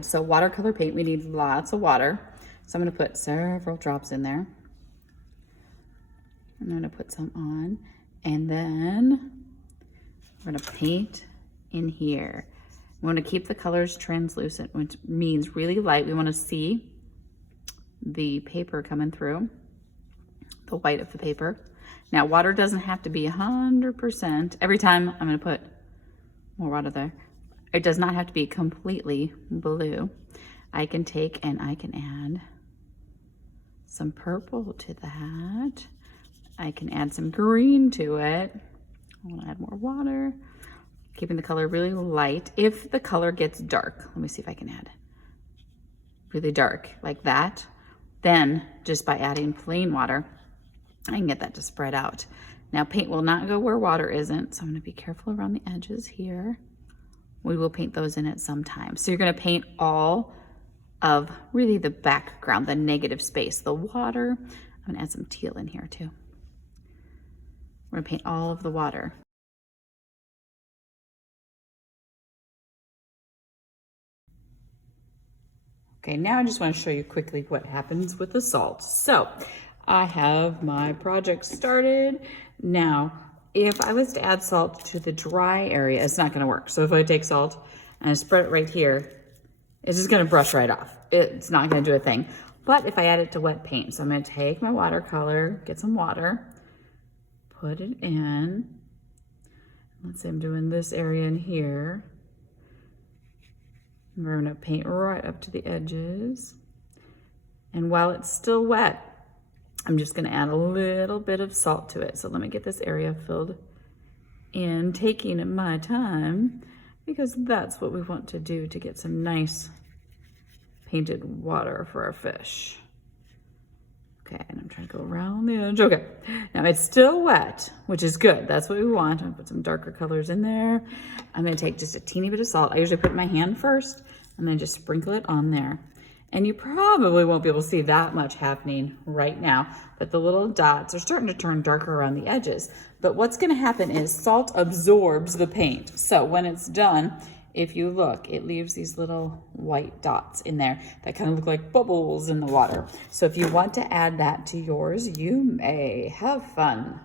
So watercolor paint, we need lots of water. So I'm gonna put several drops in there. I'm gonna put some on, and then we're gonna paint in here. We wanna keep the colors translucent, which means really light. We wanna see the paper coming through, the white of the paper. Now, water doesn't have to be 100%. Every time I'm gonna put more water there. It does not have to be completely blue. I can take and I can add some purple to that. I can add some green to it. I want to add more water, keeping the color really light. If the color gets dark, let me see if I can add really dark like that, then just by adding plain water, I can get that to spread out. Now, paint will not go where water isn't, so I'm going to be careful around the edges here. We will paint those in at some time. So you're going to paint all of really the background, the negative space, the water. I'm going to add some teal in here too. We're going to paint all of the water. Okay, now I just want to show you quickly what happens with the salt. So I have my project started. Now, if I was to add salt to the dry area, it's not gonna work. So if I take salt and I spread it right here, it's just gonna brush right off. It's not gonna do a thing. But if I add it to wet paint, so I'm gonna take my watercolor, get some water, put it in. Let's say I'm doing this area in here. We're gonna paint right up to the edges. And while it's still wet, I'm just gonna add a little bit of salt to it. So let me get this area filled in, taking my time, because that's what we want to do to get some nice painted water for our fish. Okay, and I'm trying to go around the edge. Okay, now it's still wet, which is good. That's what we want. I'm gonna put some darker colors in there. I'm gonna take just a teeny bit of salt. I usually put my hand first and then just sprinkle it on there. And you probably won't be able to see that much happening right now, but the little dots are starting to turn darker around the edges. But what's gonna happen is salt absorbs the paint. So when it's done, if you look, it leaves these little white dots in there that kind of look like bubbles in the water. So if you want to add that to yours, you may. Have fun.